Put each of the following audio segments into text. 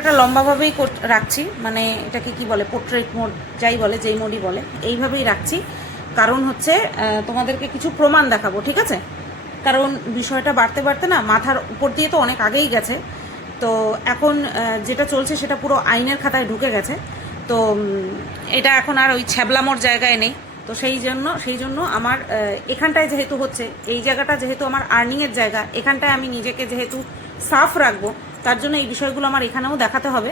ক্যামেরাটা লম্বাভাবেই রাখছি, মানে এটাকে কি বলে, পোর্ট্রেট মোড যাই বলে, যেই মোডই বলে, এইভাবেই রাখছি। কারণ হচ্ছে তোমাদেরকে কিছু প্রমাণ দেখাবো, ঠিক আছে? কারণ বিষয়টা বাড়তে বাড়তে না মাথার উপর দিয়ে তো অনেক আগেই গেছে। তো এখন যেটা চলছে সেটা পুরো আইনের খাতায় ঢুকে গেছে। তো এটা এখন আর ওই ছ্যাবলামোর জায়গায় নেই। তো সেই জন্য আমার এখানটায় যেহেতু হচ্ছে, এই জায়গাটা যেহেতু আমার আর্নিংয়ের জায়গা, এখানটায় আমি নিজেকে যেহেতু সাফ রাখবো, তার জন্য এই বিষয়গুলো আমার এখানেও দেখাতে হবে।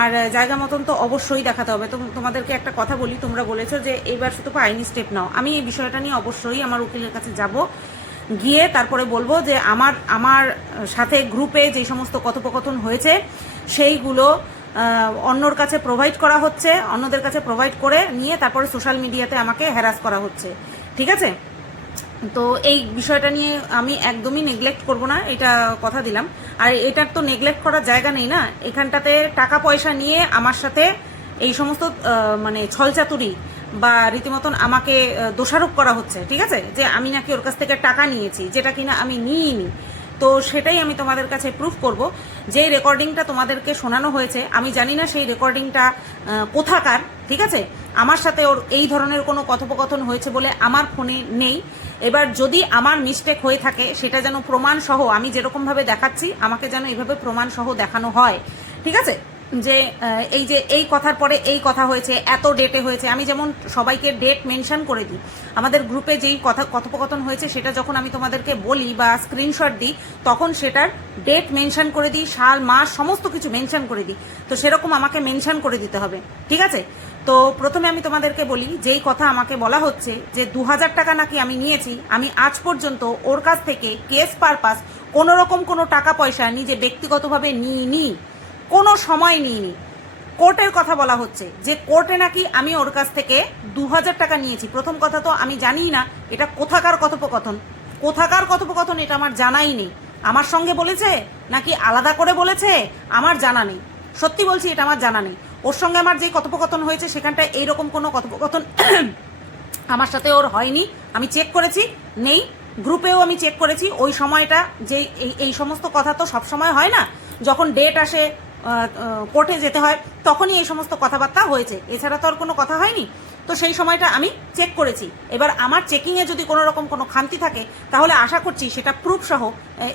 আর জায়গা মতন তো অবশ্যই দেখাতে হবে। তো তোমাদেরকে একটা কথা বলি, তোমরা বলেছো যে এইবার শুধু আইনি স্টেপ নাও। আমি এই বিষয়টা নিয়ে অবশ্যই আমার উকিলের কাছে যাব, গিয়ে তারপরে বলবো যে আমার সাথে গ্রুপে যে সমস্ত কথোপকথন হয়েছে সেইগুলো অন্যর কাছে প্রোভাইড করা হচ্ছে, অন্যদের কাছে প্রোভাইড করে নিয়ে তারপরে সোশ্যাল মিডিয়াতে আমাকে হ্যারাস করা হচ্ছে, ঠিক আছে? তো এই বিষয়টা নিয়ে আমি একদমই নেগলেক্ট করব না, এটা কথা দিলাম। আর এটার তো নেগলেক্ট করার জায়গা নেই না, এখানটাতে টাকা পয়সা নিয়ে আমার সাথে এই সমস্ত মানে ছলচাতুরি বা রীতিমতন আমাকে দোষারোপ করা হচ্ছে, ঠিক আছে? যে আমি নাকি ওর কাছ থেকে টাকা নিয়েছি, যেটা কিনা আমি নিইনি। তো সেটাই আমি তোমাদের কাছে প্রুফ করব। যে রেকর্ডিংটা তোমাদেরকে শোনানো হয়েছে, আমি জানি না সেই রেকর্ডিংটা কোথাকার, ঠিক আছে? আমার সাথে ওর এই ধরনের কোনো কথোপকথন হয়েছে বলে আমার ফোনে নেই। এবার যদি আমার মিস্টেক হয়ে থাকে, সেটা যেন প্রমাণ সহ, আমি যেরকমভাবে দেখাচ্ছি আমাকে যেন এইভাবে প্রমাণ সহ দেখানো হয়, ঠিক আছে? যে এই কথার পরে এই কথা হয়েছে, এত ডেটে হয়েছে। আমি যেমন সবাইকে ডেট মেনশন করে দিই, আমাদের গ্রুপে যেই কথোপকথন হয়েছে সেটা যখন আমি তোমাদেরকে বলি বা স্ক্রিনশট দিই, তখন সেটার ডেট মেনশন করে দিই, সাল মাস সমস্ত কিছু মেনশন করে দিই। তো সেরকম আমাকে মেনশন করে দিতে হবে, ঠিক আছে? তো প্রথমে আমি তোমাদেরকে বলি, যেই কথা আমাকে বলা হচ্ছে যে 2000 টাকা নাকি আমি নিয়েছি, আমি আজ পর্যন্ত ওর কাছ থেকে কেস পারপাস কোনো রকম কোনো টাকা পয়সা নিজে ব্যক্তিগতভাবে নিইনি, কোনো সময় নিইনি। কোর্টের কথা বলা হচ্ছে যে কোর্টে নাকি আমি ওর কাছ থেকে 2000 টাকা নিয়েছি। প্রথম কথা তো আমি জানি না এটা কোথাকার কথোপকথন, এটা আমার জানাই নেই। আমার সঙ্গে বলেছে নাকি আলাদা করে বলেছে আমার জানা নেই, সত্যি বলছি এটা আমার জানা নেই। ওর সঙ্গে আমার যে কথোপকথন হয়েছে সেখানটায় এইরকম কোনো কথোপকথন আমার সাথে ওর হয়নি। আমি চেক করেছি, নেই। গ্রুপেও আমি চেক করেছি। ওই সময়টা যে এই সমস্ত কথা তো সব সময় হয় না, যখন ডেট আসে কোর্টে যেতে হয় তখনই এই সমস্ত কথাবার্তা হয়েছে, এছাড়া তো আর কোনো কথা হয়নি। তো সেই সময়টা আমি চেক করেছি। এবার আমার চেকিংয়ে যদি কোনো রকম কোনো খামতি থাকে, তাহলে আশা করছি সেটা প্রুফ সহ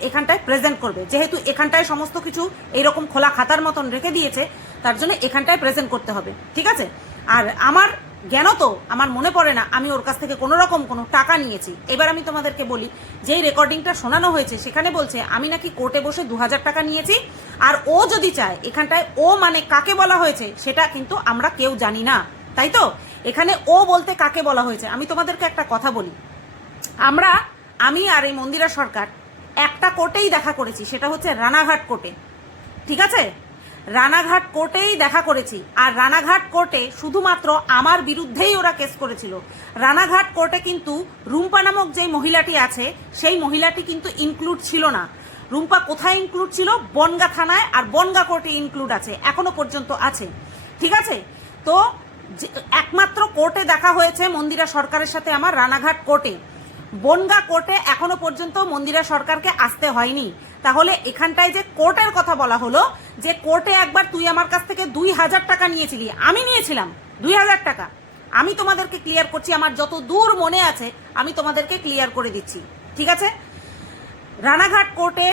এখানটায় প্রেজেন্ট করবে। যেহেতু এখানটায় সমস্ত কিছু এইরকম খোলা খাতার মতন রেখে দিয়েছে, তার জন্য এখানটায় প্রেজেন্ট করতে হবে, ঠিক আছে? আর আমার জ্ঞানত আমার মনে পড়ে না আমি ওর কাছ থেকে কোনো রকম কোনো টাকা নিয়েছি। এবার আমি তোমাদেরকে বলি, যেই রেকর্ডিংটা শোনানো হয়েছে সেখানে বলছে আমি নাকি কোর্টে বসে 2000 টাকা নিয়েছি। আর ও যদি চায়, এখানটায় ও মানে কাকে বলা হয়েছে সেটা কিন্তু আমরা কেউ জানি না, তাই তো? এখানে ও বলতে কাকে বলা হয়েছে আমি তোমাদেরকে একটা কথা বলি। আমি আর এই মন্দিরা সরকার একটা কোর্টেই দেখা করেছি, সেটা হচ্ছে রানাঘাট কোর্টে, ঠিক আছে? রানাঘাট কোর্টেই দেখা করেছি। আর রানাঘাট কোর্টে শুধুমাত্র আমার বিরুদ্ধেই ওরা কেস করেছিল। রানাঘাট কোর্টে কিন্তু রুম্পা নামক যে মহিলাটি আছে সেই মহিলাটি কিন্তু ইনক্লুড ছিল না। রুম্পা কোথায় ইনক্লুড ছিল? বনগাঁ থানায় আর বনগাঁ কোর্টে ইনক্লুড আছে, এখনো পর্যন্ত আছে, ঠিক আছে? তো একমাত্র কোর্টে দেখা হয়েছে মন্দিরা সরকারের সাথে আমার রানাঘাট কোর্টে। বনগাঁ কোর্টে এখনো পর্যন্ত মন্দিরা সরকারকে আসতে হয়নি। তাহলে এখানটায় যে কোর্টের কথা বলা হলো, যে কোর্টে একবার তুই আমার কাছ থেকে 2000 টাকা নিয়েছিলি, আমি নিয়েছিলাম 2000 টাকা। আমি তোমাদেরকে ক্লিয়ার করছি, আমার যত দূর মনে আছে আমি তোমাদেরকে ক্লিয়ার করে দিচ্ছি, ঠিক আছে? রানাঘাট কোর্টে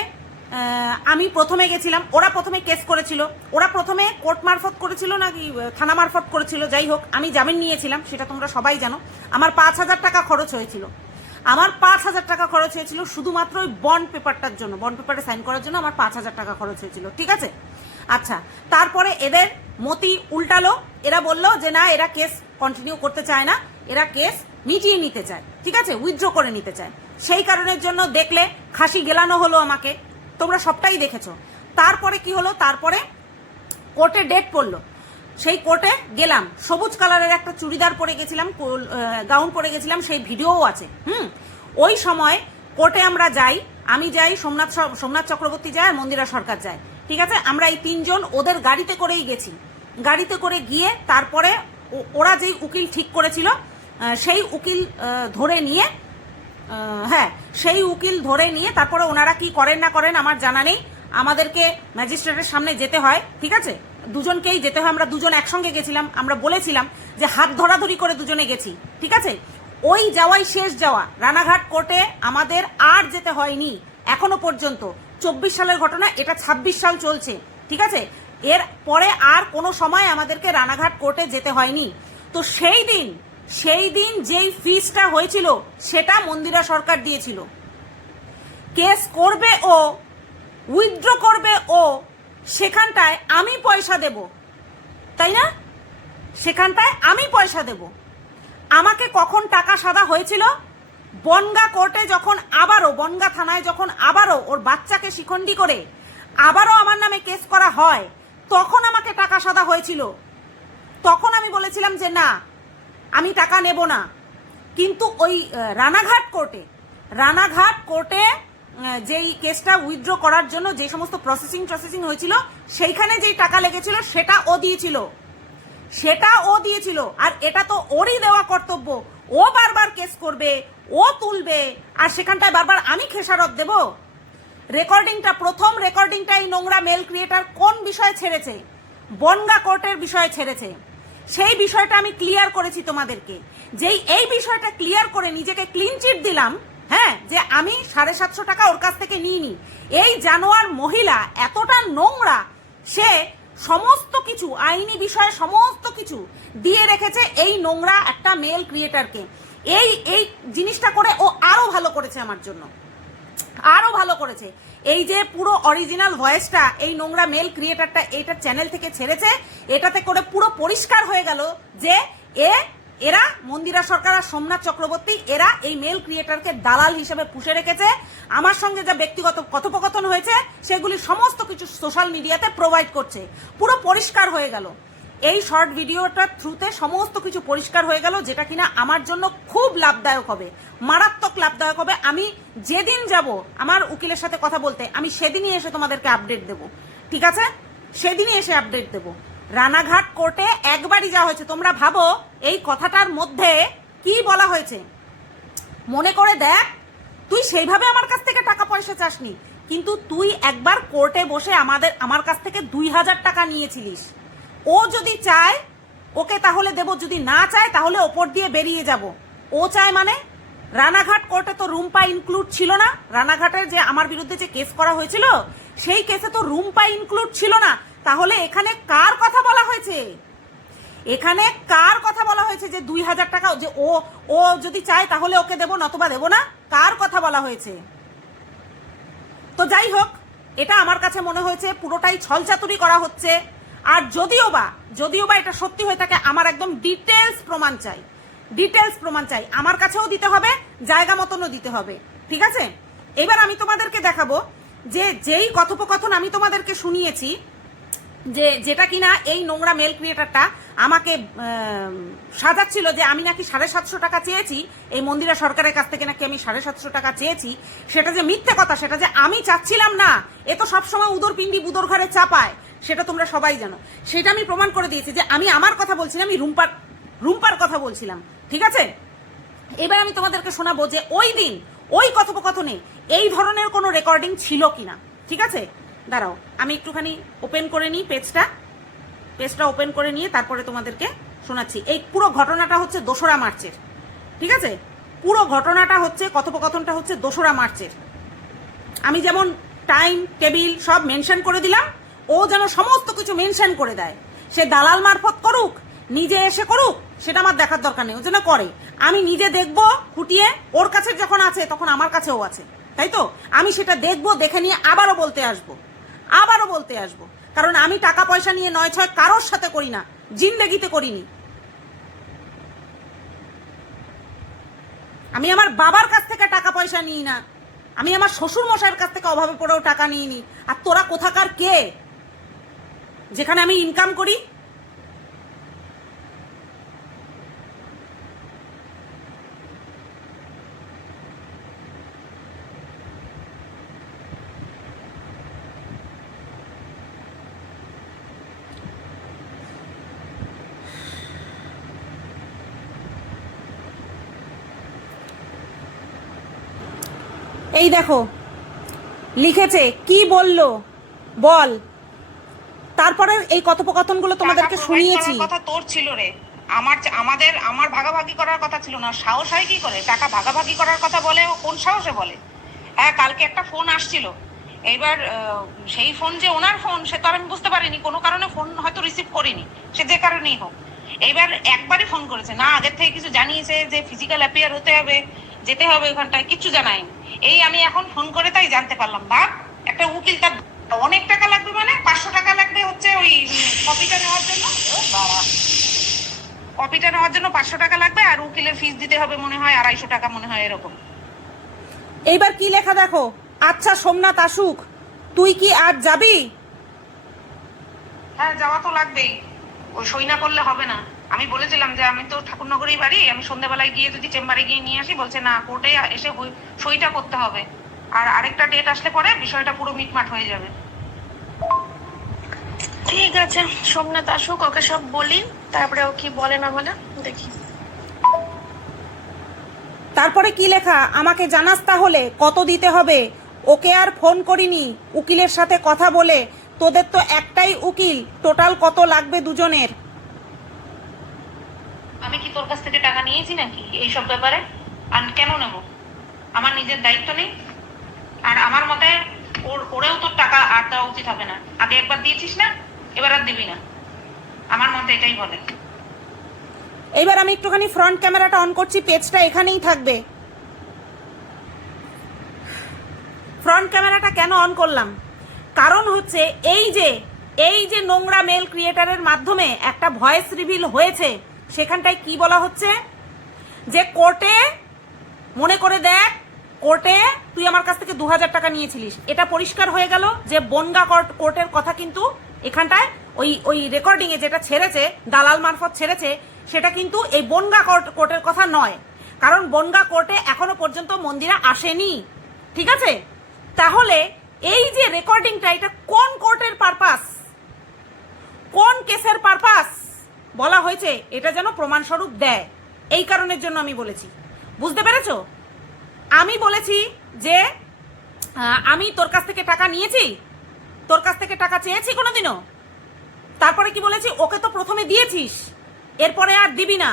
আমি প্রথমে গেছিলাম। ওরা প্রথমে কেস করেছিল, ওরা প্রথমে কোর্ট মারফত করেছিল নাকি থানা মারফত করেছিল, যাই হোক আমি জামিন নিয়েছিলাম, সেটা তোমরা সবাই জানো। আমার 5000 টাকা খরচ হয়েছিল। আমার 5000 টাকা খরচ হয়েছিল শুধুমাত্র ওই বন্ড পেপারটার জন্য, বন্ড পেপারে সাইন করার জন্য আমার 5000 টাকা খরচ হয়েছিল, ঠিক আছে? আচ্ছা, তারপরে এদের মতি উল্টালো, এরা বললো যে না, এরা কেস কন্টিনিউ করতে চায় না, এরা কেস মিটিয়ে নিতে চায়, ঠিক আছে, উইথড্র করে নিতে চায়। সেই কারণের জন্য দেখলে খাসি গেলানো হলো আমাকে, তোমরা সবটাই দেখেছো। তারপরে কি হলো? তারপরে কোর্টে ডেট পড়লো, সেই কোর্টে গেলাম, সবুজ কালারের একটা চুড়িদার পরে গেছিলাম, গাউন পরে গেছিলাম, সেই ভিডিওও আছে। ওই সময় কোর্টে আমরা যাই, আমি যাই, সোমনাথ চক্রবর্তী যায় আর মন্দিরা সরকার যায়, ঠিক আছে? আমরা এই তিনজন ওদের গাড়িতে করেই গেছি। গাড়িতে করে গিয়ে তারপরে ওরা যেই উকিল ঠিক করেছিল সেই উকিল ধরে নিয়ে, সেই উকিল ধরে নিয়ে তারপরে ওনারা কি করেন না করেন আমার জানা নেই, আমাদেরকে ম্যাজিস্ট্রেটের সামনে যেতে হয়, ঠিক আছে, দুজনকেই যেতে হয়, আমরা দুজন একসঙ্গে গেছিলাম, আমরা বলেছিলাম যে হাত ধরাধরি করে দুজনে গেছি, ঠিক আছে। ওই যাওয়াই শেষ যাওয়া, রানাঘাট কোর্টে আমাদের আর যেতে হয়নি এখনো পর্যন্ত। 24 সালের ঘটনা, এটা 26 সাল চলছে, ঠিক আছে। এর পরে আর কোনো সময় আমাদেরকে রানাঘাট কোর্টে যেতে হয়নি। তো সেই দিন যেই ফিসটা হয়েছিল সেটা মন্দিরা সরকার দিয়েছিল। কেস করবে ও, উইথড্র করবে ও, সেখানটায় আমি পয়সা দেব, তাই না? সেখানটায় আমি পয়সা দেব। আমাকে কখন টাকা সাদা হয়েছিল? বনগা কোর্টে যখন আবারও, বনগা থানায় যখন আবারও ওর বাচ্চাকে শিখণ্ডী করে আবারও আমার নামে কেস করা হয়, তখন আমাকে টাকা সাদা হয়েছিল। তখন আমি বলেছিলাম যে না, আমি টাকা নেব না। কিন্তু ওই রানাঘাট কোর্টে যেই কেসটা উইথড্র করার জন্য যে সমস্ত প্রসেসিং হয়েছিল, সেইখানে যেই টাকা লেগেছিল সেটা ও দিয়েছিল। আর এটা তো ওরই দেওয়া কর্তব্য। ও বারবার কেস করবে, ও তুলবে, আর সেখানটায় বারবার আমি খেসারত দেব। প্রথম রেকর্ডিংটা এই নোংরা মেল ক্রিয়েটার কোন বিষয়ে ছেড়েছে? বনগা কোর্টের বিষয়ে ছেড়েছে। সেই বিষয়টা আমি ক্লিয়ার করেছি তোমাদেরকে। যেই এই বিষয়টা ক্লিয়ার করে নিজেকে ক্লিন চিট দিলাম, হ্যাঁ, যে আমি 750 টাকা ওর কাছ থেকে নিইনি। এই জানোয়ার মহিলা এতটা নোংরা, সে সমস্ত কিছু আইনি বিষয়ে সমস্ত কিছু দিয়ে রেখেছে এই নোংরা একটা মেল ক্রিয়েটারকে। এই জিনিসটা করে ও আরো ভালো করেছে, আমার জন্য আরো ভালো করেছে। এই যে পুরো অরিজিনাল ভয়েসটা এই নোংরা মেল ক্রিয়েটারটা এইটা চ্যানেল থেকে ছেড়েছে, এটাতে করে পুরো পরিষ্কার হয়ে গেল যে এরা মন্দিরা সরকার আর সোমনাথ চক্রবর্তী, এরা এই মেল ক্রিয়েটারকে দালাল হিসেবে পুষে রেখেছে। আমার সঙ্গে যা ব্যক্তিগত কথোপকথন হয়েছে সেগুলি সমস্ত কিছু সোশ্যাল মিডিয়াতে প্রোভাইড করছে। পুরো পরিষ্কার হয়ে গেল এই শর্ট ভিডিওটার থ্রুতে, সমস্ত কিছু পরিষ্কার হয়ে গেল, যেটা কিনা আমার জন্য খুব লাভদায়ক হবে, মারাত্মক লাভদায়ক হবে। আমি যেদিন যাব আমার উকিলের সাথে কথা বলতে, আমি সেদিনই এসে তোমাদেরকে আপডেট দেব, ঠিক আছে? সেদিনই এসে আপডেট দেব। রানাঘাট কোর্টে একবারই যাওয়া হয়েছে। তোমরা ভাবো এই কথাটার মধ্যে কি বলা হয়েছে। মনে করে দেখ, তুই সেইভাবে আমার কাছ থেকে টাকা পয়সা চাসনি, কিন্তু তুই একবার কোর্টে বসে আমার কাছ থেকে 2000 টাকা নিয়েছিলিস। ও যদি চায় ওকে তাহলে দেব, যদি না চায় তাহলে ওপর দিয়ে বেরিয়ে যাব। ও চায় মানে? রানাঘাট কোর্টে তো রুম্পা ইনক্লুড ছিল না। রানাঘাটের যে আমার বিরুদ্ধে যে কেস করা হয়েছিল সেই কেসে তো রুম্পা ইনক্লুড ছিল না। তাহলে এখানে কার কথা বলা হয়েছে? এখানে কার কথা বলা হয়েছে যে 2000 টাকা যে ও যদি চায় তাহলে ওকে দেব, নতবা দেব না? কার কথা বলা হয়েছে? তো যাই হোক, এটা আমার কাছে মনে হয়েছে পুরোটাই ছলচাতুরি করা হচ্ছে। আর যদিও বা এটা সত্যি হয়ে থাকে, আমার একদম ডিটেলস প্রমাণ চাই। আমার কাছেও দিতে হবে, জায়গা মতনও দিতে হবে, ঠিক আছে? এবার আমি তোমাদেরকে দেখাবো যে যেই কথোপকথন আমি তোমাদেরকে শুনিয়েছি, যেটা কিনা এই নোংরা মেল ক্রিয়েটারটা আমাকে সাজাচ্ছিল যে আমি নাকি 750 টাকা চেয়েছি, এই মন্দিরা সরকারের কাছ থেকে নাকি আমি 750 টাকা চেয়েছি, সেটা যে মিথ্যে কথা, সেটা যে আমি চাচ্ছিলাম না। এ তো সবসময় উদরপিণ্ডি বুদর ঘরে চাপায়, সেটা তোমরা সবাই জানো। সেটা আমি প্রমাণ করে দিয়েছি যে আমি আমার কথা বলছিলাম, আমি রুম্পার কথা বলছিলাম, ঠিক আছে? এবার আমি তোমাদেরকে শোনাবো যে ওই দিন ওই কথোপকথনে এই ধরনের কোনো রেকর্ডিং ছিল কিনা, ঠিক আছে? দাঁড়াও, আমি একটুখানি ওপেন করে নিই পেজটা ওপেন করে নিয়ে তারপরে তোমাদেরকে শোনাচ্ছি। এই পুরো ঘটনাটা হচ্ছে 2রা মার্চের, ঠিক আছে? পুরো ঘটনাটা হচ্ছে, কথোপকথনটা হচ্ছে 2রা মার্চের। আমি যেমন টাইম টেবিল সব মেনশন করে দিলাম, ও যেন সমস্ত কিছু মেনশন করে দেয়। সে দালাল মারফত করুক, নিজে এসে করুক, সেটা আমার দেখার দরকার নেই। ও যেন করে, আমি নিজে দেখবো খুঁটিয়ে। ওর কাছে যখন আছে তখন আমার কাছেও আছে, তাই তো? আমি সেটা দেখবো, দেখে নিয়ে আবারও বলতে আসবো। কারণ আমি টাকা পয়সা নিয়ে 9-6 কারোর সাথে করি না, জিন্দেগিতে করিনি। আমি আমার বাবার কাছ থেকে টাকা পয়সা নিই না, আমি আমার শ্বশুর মশাইয়ের কাছ থেকে অভাবে পড়েও টাকা নিইনি। আর তোরা কোথাকার কে যেখানে আমি ইনকাম করি? এই দেখো লিখেছে, কি বললো বল। তারপরে এই কথোপকথনগুলো তোমাদেরকে শুনিয়েছি। কথা তোর ছিল রে, আমার ভাগাভাগি করার কথা ছিল না। সাহস হয় কি করে টাকা ভাগাভাগি করার কথা বলে? ও কোন সাহসে বলে? হ্যাঁ, কালকে একটা ফোন আসছিল, এইবার সেই ফোন যে ওনার ফোন সে তো আর আমি বুঝতে পারিনি, কোনো কারণে ফোন হয়তো রিসিভ করিনি, সে যে কারণেই হোক। এইবার একবারই ফোন করেছে, না আগের থেকে কিছু জানিয়েছে যে ফিজিক্যাল অ্যাপিয়ার হতে হবে, যেতে হবে ওখানটায়, কিচ্ছু জানায়নি। এই আমি এখন ফোন করে তাই জানতে পারলাম। ভাব, একটা উকিল তার অনেক টাকা লাগবে, মানে 500 টাকা লাগবে হচ্ছে ওই কপিটা নেওয়ার জন্য। ও বাবা, কপিটা নেওয়ার জন্য 500 টাকা লাগবে, আর উকিলের ফিস দিতে হবে মনে হয় 250 টাকা, মনে হয় এরকম। এইবার কি লেখা দেখো, আচ্ছা সোমনাথ আসুক, তুই কি আজ যাবি? হ্যাঁ, যাওয়া তো লাগবেই, ওই সই না করলে হবে না। আমি বলেছিলাম যে আমি তো ঠাকুরনগরেই বাড়ি, আমি সন্ধ্যাবেলায় গিয়ে যদি চেম্বারে গিয়ে নিয়ে আসি, বলছে না কোর্টে এসে সইটা করতে হবে, আর আরেকটা ডেট আসলে পরে বিষয়টা পুরো মিটমাট হয়ে যাবে। ঠিক আছে, সোমনাথ আসুক, ওকে সব বলি, তারপরে ও কি বলে না বলে দেখি। তারপরে কি লেখা আমাকে জানাস তাহলে কত দিতে হবে। ওকে আর ফোন করিনি, উকিলের সাথে কথা বলে, তোদের তো একটাই উকিল, টোটাল কত লাগবে দুজনের। আমি কি তোর কাছ থেকে টাকা নিয়েছি নাকি এইসব ব্যাপারে? আর কেন নেব? আমার নিজের দায়িত্ব নেই? আর আমার মতে ওরেও তোর টাকা আর দেওয়া উচিত হবে না। আগে একবার দিয়েছিস না, এবার আর দিবি না, আমার মতে এটাই বলে। এইবার আমি একটুখানি ফ্রন্ট ক্যামেরাটা অন করছি, পেজটা এখানেই থাকবে। ফ্রন্ট ক্যামেরাটা কেন অন করলাম, কারণ হচ্ছে এই যে নোংরা মেল ক্রিয়েটারের মাধ্যমে একটা ভয়েস রিভিল হয়েছে, সেখানটায় কি বলা হচ্ছে যে কোর্টে, মনে করে দেখ, কোর্টে তুই আমার কাছ থেকে 2000 টাকা নিয়েছিলিস। এটা পরিষ্কার হয়ে গেল যে বনগা কোর্টের কথা কিন্তু এখানটায় ওই রেকর্ডিং এ যেটা ছেড়েছে, দালাল মারফত ছেড়েছে, সেটা কিন্তু এই বনগা কোর্টের কথা নয়, কারণ বনগা কোর্টে এখনো পর্যন্ত মন্দিরা আসেনি। ঠিক আছে, তাহলে এই যে রেকর্ডিংটা, এটা কোন কোর্টের পারপাস, কোন কেসের পারপাস বলা হয়েছে, এটা যেন প্রমাণস্বরূপ দেয়। এই কারণের জন্য আমি বলেছি, বুঝতে পেরেছো? আমি বলেছি যে আমি তোর কাছ থেকে টাকা নিয়েছি, তোর কাছ থেকে টাকা চেয়েছি কোনোদিনও? তারপরে কি বলেছি, ওকে তো প্রথমে দিয়েছিস, এরপরে আর দিবি না,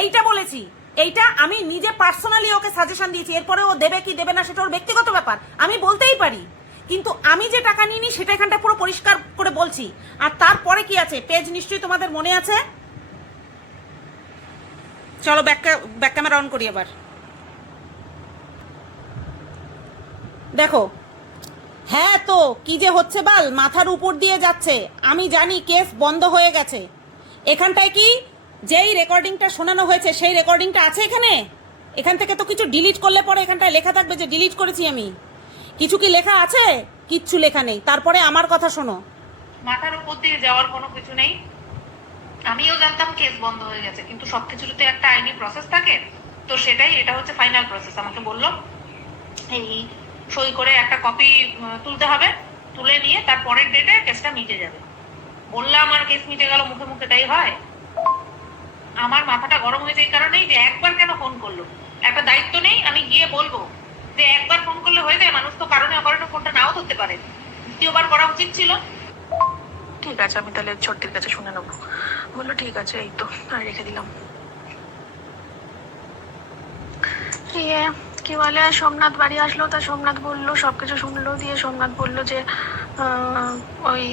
এইটা বলেছি। এইটা আমি নিজে পার্সোনালি ওকে সাজেশন দিয়েছি। এরপরে ও দেবে কি দেবে না সেটা ওর ব্যক্তিগত ব্যাপার, আমি বলতেই পারি, কিন্তু আমি যে টাকা নিইনি সেটা এখানটা পুরো পরিষ্কার করে বলছি। আর তারপরে কি আছে, পেজ নিশ্চয়ই তোমাদের মনে আছে। চলো ব্যাক ক্যামেরা অন করি এবার। দেখো, হ্যাঁ তো কি যে হচ্ছে বাল, মাথার উপর দিয়ে যাচ্ছে। আমি জানি কেস বন্ধ হয়ে গেছে। এখানটায় কি যেই রেকর্ডিংটা শোনানো হয়েছে সেই রেকর্ডিংটা আছে এখানে? এখান থেকে তো কিছু ডিলিট করলে পরে এখানটায় লেখা থাকবে যে ডিলিট করেছি আমি। কিছু কি লেখা আছে? কিচ্ছু লেখা নেই। তারপরে আমার কথা শোনো, মাথার উপর দিয়ে যাওয়ার কোনো কিছু নেই। আমিও জানতাম কেস বন্ধ হয়ে গেছে, কিন্তু সবকিছুতে একটা আইনি প্রসেস থাকে, তো সেটাই, এটা হচ্ছে ফাইনাল প্রসেস। আমাকে বললো এই সই করে একটা কপি তুলতে হবে, তুলে নিয়ে তার পরের ডেটে কেসটা মিটে যাবে। বললাম আর কেস মিটে গেল, মুখে মুখে তাই হয়? আমার মাথাটা গরম হয়েছে এই কারণেই যে একবার কেন ফোন করলো, একটা দায়িত্ব নেই? আমি গিয়ে বলবো যে একবার ফোন করলে হয়ে যায়, মানুষ তো কারণে অকারণে ফোনটা নাও ধরতে পারে, দ্বিতীয়বার করা উচিত ছিল। ঠিক আছে, আমি তাহলে ছোট্টির কাছে শুনে নেবো। বললো ঠিক আছে, এই তো, আর রেখে দিলাম। ইয়ে কি বলে, সোমনাথ বাড়ি আসলো, তা সোমনাথ বললো, সবকিছু শুনলো, দিয়ে সোমনাথ বললো যে ওই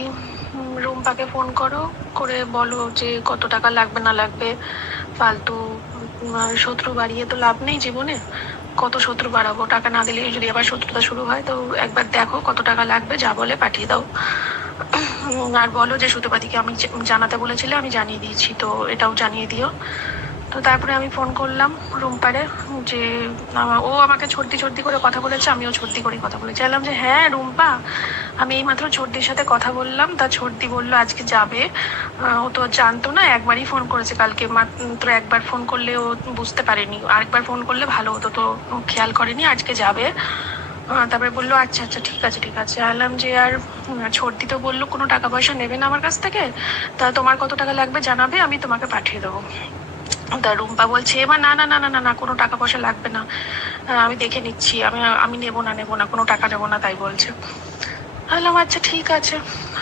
রুম্পাকে ফোন করো, করে বলো যে কত টাকা লাগবে না লাগবে, ফালতু শত্রু বাড়িয়ে তো লাভ নেই জীবনে, কত শত্রু বাড়াবো, টাকা না দিলে যদি আবার শত্রুতা শুরু হয়, তো একবার দেখো কত টাকা লাগবে, যা বলে পাঠিয়ে দাও। আর বলো যে সুতোপাতিকে আমি জানাতে বলেছিলে, আমি জানিয়ে দিয়েছি, তো এটাও জানিয়ে দিও। তো তারপরে আমি ফোন করলাম রুম্পারে, যে ও আমাকে ছর্দি করে কথা বলেছে, আমিও ছর্দি করে কথা বলেছি। চাইলাম যে হ্যাঁ রুম্পা, আমি এইমাত্র ছর্দির সাথে কথা বললাম, তা ছর্দি বললো আজকে যাবে। ও তো জানতো না, একবারই ফোন করেছে কালকে, মাত্র একবার ফোন করলে ও বুঝতে পারেনি, আরেকবার ফোন করলে ভালো হতো, তো খেয়াল করেনি, আজকে যাবে। তারপরে বললো আচ্ছা আচ্ছা ঠিক আছে ঠিক আছে। আলাম যে আর ছর্দি তো বললো কোনো টাকা পয়সা নেবে না আমার কাছ থেকে, তা তোমার কত টাকা লাগবে জানাবে, আমি তোমাকে পাঠিয়ে দেবো। তা রুম্পা বলছে এবার না না না না না না, কোনো টাকা পয়সা লাগবে না, আমি দেখে নিচ্ছি, আমি নেবো না কোনো টাকা নেবো না, তাই বলছে। বললাম আচ্ছা ঠিক আছে।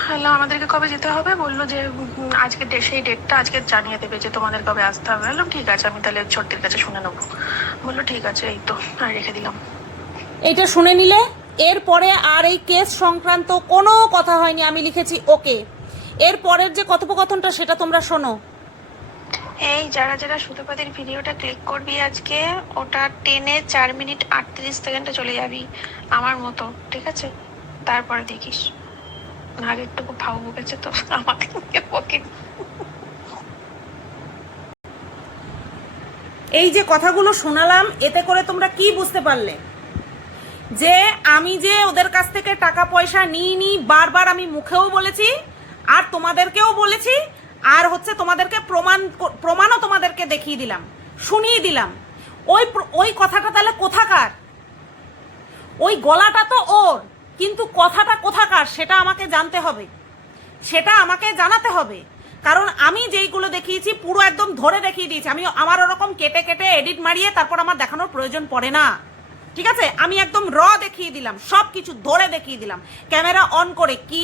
বললাম আমাদেরকে কবে যেতে হবে? বললো যে আজকে সেই ডেটটা আজকে জানিয়ে দেবে যে তোমাদের কবে আসতে হবে। বললাম ঠিক আছে, আমি তাহলে ছোট্টির কাছে শুনে নেবো। বললো ঠিক আছে, এই তো, আর রেখে দিলাম। এইটা শুনে নিলে, এরপরে আর এই কেস সংক্রান্ত কোনো কথা হয়নি, আমি লিখেছি ওকে। এর পরের যে কথোপকথনটা সেটা তোমরা শোনো। এই যারা যারা সুতপাদের ভিডিওটা ক্লিক করবি আজকে, ওটা 10:04 38 চলে যাবি আমার মতো, ঠিক আছে? তারপরে দেখিস। আগে একটু ভাও বকেছে তো আমাকে বকে। এই যে কথাগুলো শোনালাম, এতে করে তোমরা কি বুঝতে পারলে? যে আমি যে ওদের কাছ থেকে টাকা পয়সা নিইনি, বারবার আমি মুখেও বলেছি আর তোমাদেরকেও বলেছি, আর হচ্ছে তোমাদেরকে প্রমাণও তোমাদেরকে দেখিয়ে দিলাম, শুনিয়ে দিলাম। ওই কথাটা তাহলে কোথাকার? ওই গলাটা তো ওর, কিন্তু কথাটা কোথাকার সেটা আমাকে জানতে হবে, সেটা আমাকে জানাতে হবে। কারণ আমি যেইগুলো দেখিয়েছি পুরো একদম ধরে দেখিয়ে দিয়েছি। আমি আমার ওরকম কেটে কেটে এডিট মারিয়ে তারপর আমার দেখানোর প্রয়োজন পড়ে না, ঠিক আছে? আমি একদম র দেখিয়ে দিলাম, সব কিছু ধরে দেখিয়ে দিলাম, ক্যামেরা অন করে কি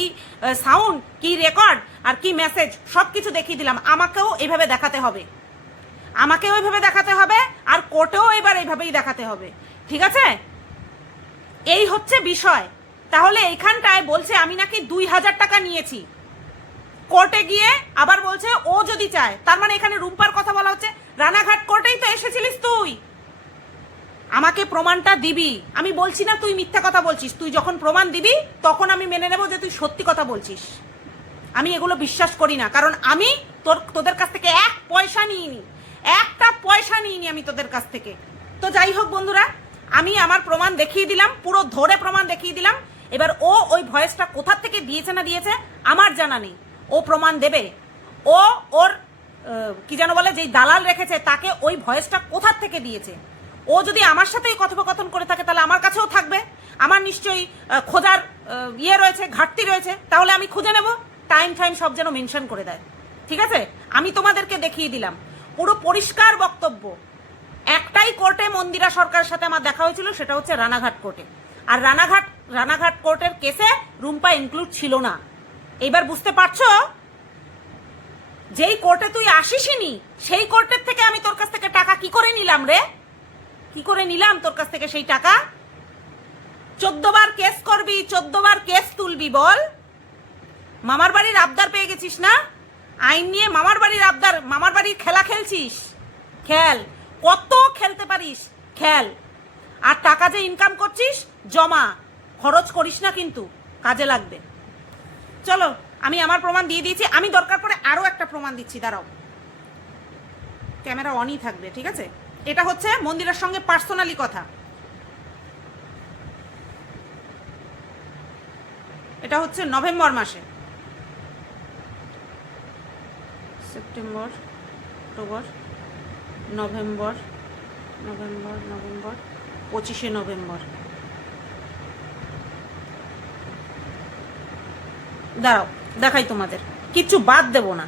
সাউন্ড, কি রেকর্ড আর কি মেসেজ, সব কিছু দেখিয়ে দিলাম। আমাকেও এইভাবে দেখাতে হবে, আমাকেও এইভাবে দেখাতে হবে, আর কোর্টেও এবার এইভাবেই দেখাতে হবে, ঠিক আছে? এই হচ্ছে বিষয়। তাহলে এইখানটায় বলছে আমি নাকি 2000 টাকা নিয়েছি, কোর্টে গিয়ে আবার বলছে ও যদি চায়, তার মানে এখানে রুম্পার কথা বলা হচ্ছে। রানাঘাট কোর্টেই তো এসেছিলিস তুই, আমাকে প্রমাণটা দিবি। আমি বলছি না তুই মিথ্যা কথা বলছিস, তুই যখন প্রমাণ দিবি তখন আমি মেনে নেব যে তুই সত্যি কথা বলছিস। আমি এগুলো বিশ্বাস করি না, কারণ আমি তোদের কাছ থেকে 1 পয়সা নিইনি, 1টা পয়সা নিইনি আমি তোদের কাছ থেকে। তো যাই হোক বন্ধুরা, আমি আমার প্রমাণ দেখিয়ে দিলাম, পুরো ধরে প্রমাণ দেখিয়ে দিলাম। এবার ও ওই ভয়েসটা কোথা থেকে দিয়েছে না দিয়েছে আমার জানা নেই, ও প্রমাণ দেবে। ও ওর কি যেন বলে, যেই দালাল রেখেছে তাকে ওই ভয়েসটা কোথা থেকে দিয়েছে। ও যদি আমার সাথেই কথোপকথন করে থাকে তাহলে আমার কাছেও থাকবে, আমার নিশ্চয়ই খোঁজার রয়েছে, ঘাটতি রয়েছে, তাহলে আমি খুঁজে নেব। টাইম সব যেন মেনশন করে দেয়, ঠিক আছে? আমি তোমাদেরকে দেখিয়ে দিলাম পুরো পরিষ্কার বক্তব্য। একটাই কোর্টে মন্দিরা সরকারের সাথে আমার দেখা হয়েছিল, সেটা হচ্ছে রানাঘাট কোর্টে। আর রানাঘাট কোর্টের কেসে রুম্পা ইনক্লুড ছিল না। এইবার বুঝতে পারছো? যেই কোর্টে তুই আসিসনি সেই কোর্টের থেকে আমি তোর কাছ থেকে টাকা কি করে নিলাম রে? কি করে নিলাম তোর কাছ থেকে সেই টাকা? 14 বার কেস করবি, 14 বার কেস তুলবি, বল? মামার বাড়ির আবদার পেয়ে গেছিস না? আইন নিয়ে মামার বাড়ির আবদার, মামার বাড়ির খেলা খেলছিস। খেল, কত খেলতে পারিস খেল। আর টাকা যে ইনকাম করছিস জমা, খরচ করিস না, কিন্তু কাজে লাগবে। চলো, আমি আমার প্রমাণ দিয়ে দিয়েছি, আমি দরকার পড়ে আরো একটা প্রমাণ দিচ্ছি, দাঁড়াও। ক্যামেরা অনই থাকবে, ঠিক আছে? এটা হচ্ছে মন্দিরের সঙ্গে পার্সোনালি কথা। এটা হচ্ছে নভেম্বর মাসে, সেপ্টেম্বর, অক্টোবর, নভেম্বর, 25শে নভেম্বর। দাঁড়াও দেখাই তোমাদের, কিচ্ছু বাদ দেব না।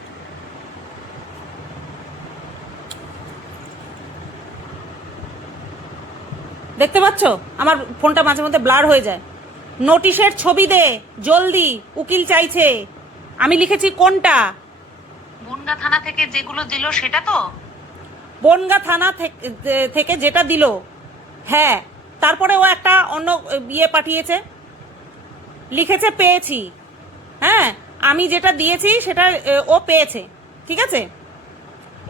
দেখতে পাচ্ছ আমার ফোনটা মাঝে মধ্যে ব্লার হয়ে যায়। নোটিশের ছবি দে জলদি, উকিল চাইছে। আমি লিখেছি কোনটা? বনগা থানা থেকে যেগুলো দিল সেটা তো? বনগা থানা থেকে যেটা দিল, হ্যাঁ। তারপরে ও একটা অন্য পাঠিয়েছে, লিখেছে পেয়েছি। হ্যাঁ, আমি যেটা দিয়েছি সেটা ও পেয়েছে, ঠিক আছে?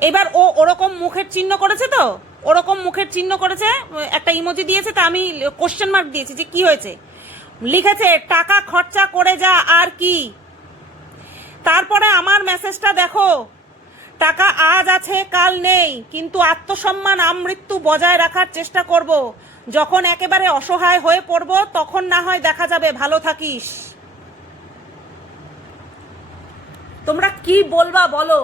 এবার ও ওরকম মুখের চিহ্ন করেছে, তো ওরকম মুখের চিহ্ন করেছে, একটা ইমোজি দিয়েছে, তা আমি কোশ্চেন মার্ক দিয়েছি যে কি হয়েছে। লিখেছে টাকা খরচা করে যা, আর কি। তারপরে আমার মেসেজটা দেখো, টাকা আজ আছে কাল নেই, কিন্তু আত্মসম্মান আমৃত্যু বজায় রাখার চেষ্টা করব। যখন একেবারে অসহায় হয়ে পড়ব তখন না হয় দেখা যাবে, ভালো থাকিস। তোমরা কি বলবা বলো?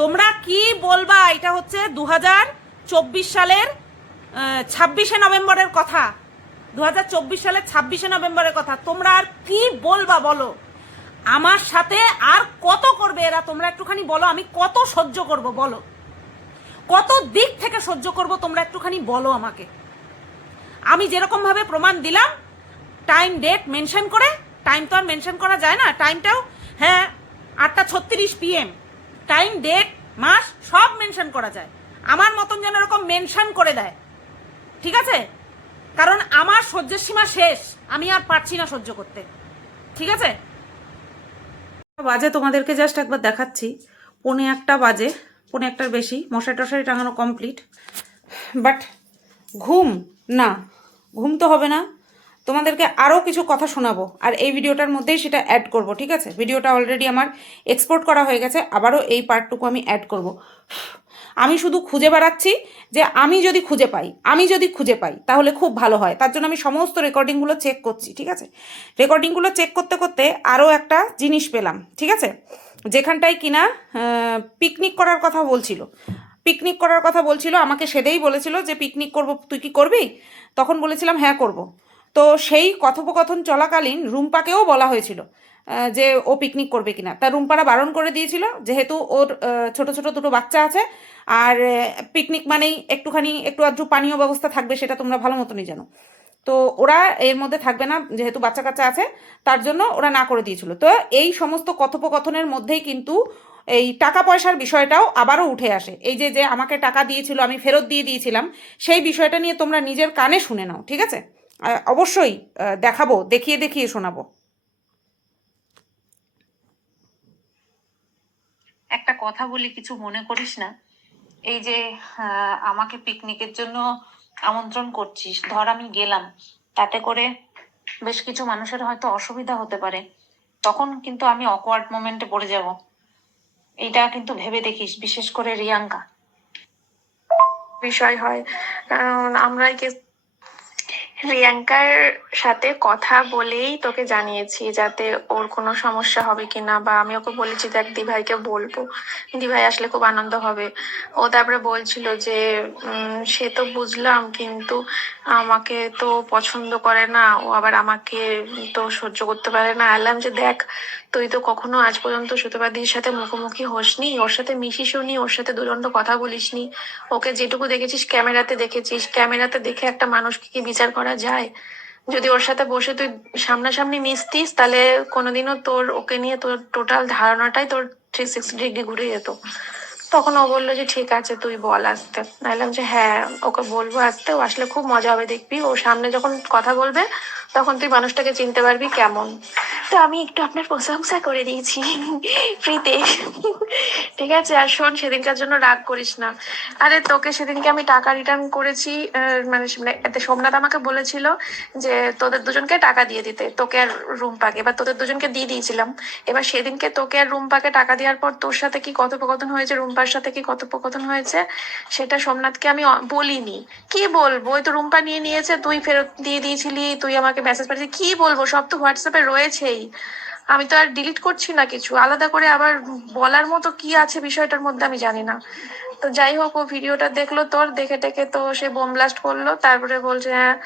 তোমরা কি বলবা? এটা হচ্ছে 2024 সালের 26শে নভেম্বরের কথা, 2024 সালের 26শে নভেম্বরের কথা। তোমরা আর কি বলবা বলো? আমার সাথে আর কত করবে এরা? তোমরা একটুখানি বলো, আমি কত সহ্য করব বলো? কত দিক থেকে সহ্য করব তোমরা একটুখানি বলো আমাকে। আমি যেরকম ভাবে প্রমাণ দিলাম টাইম ডেট মেনশন করে, টাইম তো আর মেনশন করা যায় না, টাইমটাও হ্যাঁ 8:36 PM, টাইম ডেট মাস সব মেনশন করা যায়। আমার মতন যেন এরকম মেনশন করে দেয়, ঠিক আছে? কারণ আমার সহ্যের সীমা শেষ, আমি আর পারছি না সহ্য করতে, ঠিক আছে? বাজে তোমাদেরকে জাস্ট একবার দেখাচ্ছি, 1:45 বাজে, 1:45 বেশি, মশারি টশারি টাঙানো কমপ্লিট, বাট ঘুম না, ঘুম তো হবে না। তোমাদেরকে আরও কিছু কথা শোনাবো, আর এই ভিডিওটার মধ্যেই সেটা অ্যাড করব, ঠিক আছে? ভিডিওটা অলরেডি আমার এক্সপোর্ট করা হয়ে গেছে, আবারও এই পার্টটুকু আমি অ্যাড করব। আমি শুধু খুঁজে বেড়াচ্ছি যে আমি যদি খুঁজে পাই তাহলে খুব ভালো হয়। তার জন্য আমি সমস্ত রেকর্ডিংগুলো চেক করছি, ঠিক আছে? রেকর্ডিংগুলো চেক করতে করতে আরও একটা জিনিস পেলাম, ঠিক আছে? যেখানটায় কিনা পিকনিক করার কথা বলছিল, আমাকে সেটাই বলেছিল যে পিকনিক করব, তুই কি করবি? তখন বলেছিলাম হ্যাঁ করব। তো সেই কথোপকথন চলাকালীন রুম্পাকেও বলা হয়েছিল যে ও পিকনিক করবে কিনা। তা রুম্পারা বারণ করে দিয়েছিল, যেহেতু ওর ছোট ছোট দুটো বাচ্চা আছে, আর পিকনিক মানেই একটু আধটু পানীয় ব্যবস্থা থাকবে, সেটা তোমরা ভালো মতনই জানো। তো ওরা এর মধ্যে থাকবে না, যেহেতু বাচ্চা কাচ্চা আছে, তার জন্য ওরা না করে দিয়েছিল। তো এই সমস্ত কথোপকথনের মধ্যেই কিন্তু এই টাকা পয়সার বিষয়টাও আবারও উঠে আসে। এই যে আমাকে টাকা দিয়েছিল, আমি ফেরত দিয়ে দিয়েছিলাম, সেই বিষয়টা নিয়ে তোমরা নিজের কানে শুনে নাও, ঠিক আছে? অবশ্যই দেখাবো, দেখিয়ে শোনাবো। একটা কথা বলি, কিছু মনে করিস না। এই যে আমাকে পিকনিকের জন্য আমন্ত্রণ করছিস, ধর আমি গেলাম, তাতে করে বেশ কিছু মানুষের হয়তো অসুবিধা হতে পারে, তখন কিন্তু আমি অকওয়ার্ড মোমেন্টে পড়ে যাব। এইটা কিন্তু ভেবে দেখিস, বিশেষ করে রিয়াঙ্কা। বিষয় হয়, কারণ আমরাই রিয়াঙ্কার সাথে কথা বলেই তোকে জানিয়েছি যাতে ওর কোনো সমস্যা হবে কিনা, বা আমি ওকে বলেছি দেখ দিভাইকে বলবো, দিভাই আসলে খুব আনন্দ হবে। ও তারপরে বলছিল যে সে তো বুঝলাম, কিন্তু আমাকে তো পছন্দ করে না, ও আবার আমাকে তো সহ্য করতে পারে না। আলাম যে দেখ, তুই তো কখনো আজ পর্যন্ত সুতোবাদীর সাথে মুখোমুখি হসনি, ওর সাথে মিশিসনি, ওর সাথে দুদণ্ড কথা বলিসনি। ওকে যেটুকু দেখেছিস ক্যামেরাতে দেখেছিস, ক্যামেরাতে দেখে একটা মানুষকে কি বিচার করা যায়? যদি ওর সাথে বসে তুই সামনাসামনি মিশতিস, তাহলে কোনোদিনও তোর ওকে নিয়ে তোর টোটাল ধারণাটাই তোর 360 ডিগ্রি ঘুরে যেত। তখন ও বললো যে ঠিক আছে তুই বল আসতে। বললাম যে হ্যাঁ ওকে বলবো আসতে, ও আসলে খুব মজা হবে, দেখবি ও সামনে যখন কথা বলবে তখন তুই মানুষটাকে চিনতে পারবি কেমন। তো আমি একটু আপনার প্রশংসা করে দিয়েছি ফ্রিতে, ঠিক আছে? আর শোন, সেদিনকার জন্য রাগ করিস না। আরে তোকে সেদিনকে আমি টাকা রিটার্ন করেছি, এতে সোমনাথ আমাকে বলেছিল যে তোদের দুজনকে টাকা দিয়ে দিতে, তোকে আর রুম্পাকে। এবার তোদের দুজনকে দিয়ে দিয়েছিলাম। এবার সেদিনকে তোকে আর রুম্পাকে টাকা দেওয়ার পর তোর সাথে কি কথোপকথন হয়েছে, রুম্পার সাথে কি কথোপকথন হয়েছে, সেটা সোমনাথকে আমি বলিনি। কি বলবো? ওই তো রুম্পা নিয়ে নিয়েছে, তুই ফেরত দিয়ে দিয়েছিলি, তুই আমাকে মেসেজ পাঠিয়েছিস, কি বলবো? সব তো হোয়াটসঅ্যাপে রয়েছেই, আমি তো আর ডিলিট করছি না কিছু। আলাদা করে আবার বলার মতো কি আছে বিষয়টার মধ্যে আমি জানি না। তো যাই হোক, ও ভিডিওটা দেখলো, তোর দেখে টেকে তো সে বোম ব্লাস্ট করলো। তারপরে বলছে হ্যাঁ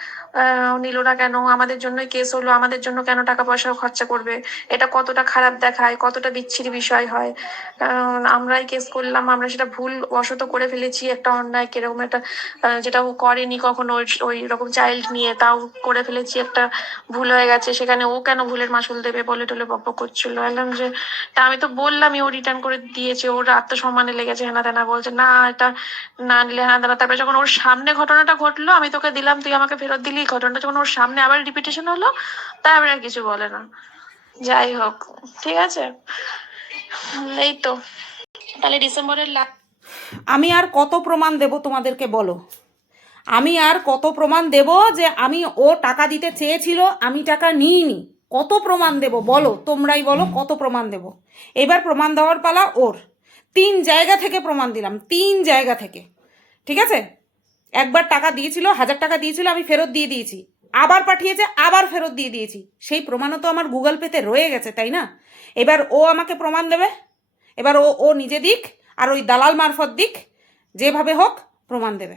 নিল না কেন, আমাদের জন্যই কেস হলো, আমাদের জন্য কেন টাকা পয়সা খরচা করবে, এটা কতটা খারাপ দেখায়, কতটা বিচ্ছিরি বিষয় হয়। আমরাই কেস করলাম, আমরা সেটা ভুল বশত করে ফেলেছি, একটা অন্যায় কিরকম একটা যেটা ও করেনি কখনো, ওই রকম চাইল্ড নিয়ে, তাও করে ফেলেছি, একটা ভুল হয়ে গেছে, সেখানে ও কেন ভুলের মাসুল দেবে বলে টলে বকবক করছিল। বললাম যে তা আমি তো বললামই, ও রিটার্ন করে দিয়েছে, ওর আত্মসম্মানে লেগেছে, হেনা তেনা। বলছে না এটা না নিলে হেনা তেনা। তারপরে যখন ওর সামনে ঘটনাটা ঘটলো, আমি তোকে দিলাম, তুই আমাকে ফেরত দিলি, ঘটনাটা যখন ওর সামনে আবার রিপিটেশন হলো, তারপরে আর কিছু বলে না। যাই হোক, ঠিক আছে, এই তো তাহলে ডিসেম্বরের আমি আর কত প্রমাণ দেব তোমাদেরকে বলো? আমি আর কত প্রমাণ দেব যে ও টাকা দিতে চেয়েছিল, আমি টাকা নিইনি? কত প্রমাণ দেব বলো? তোমরাই বলো কত প্রমাণ দেব? এবার প্রমাণ দেওয়ার পালা ওর। 3 জায়গা থেকে প্রমাণ দিলাম, 3 জায়গা থেকে, ঠিক আছে? একবার টাকা দিয়েছিল, 1000 টাকা দিয়েছিল, আমি ফেরত দিয়ে দিয়েছি, আবার পাঠিয়েছে, আবার ফেরত দিয়ে দিয়েছি, সেই প্রমাণও তো আমার গুগল পেতে রয়ে গেছে, তাই না? এবার ও আমাকে প্রমাণ দেবে, এবার ও নিজে দিক, আর ওই দালাল মারফত দিক, যেভাবে হোক প্রমাণ দেবে।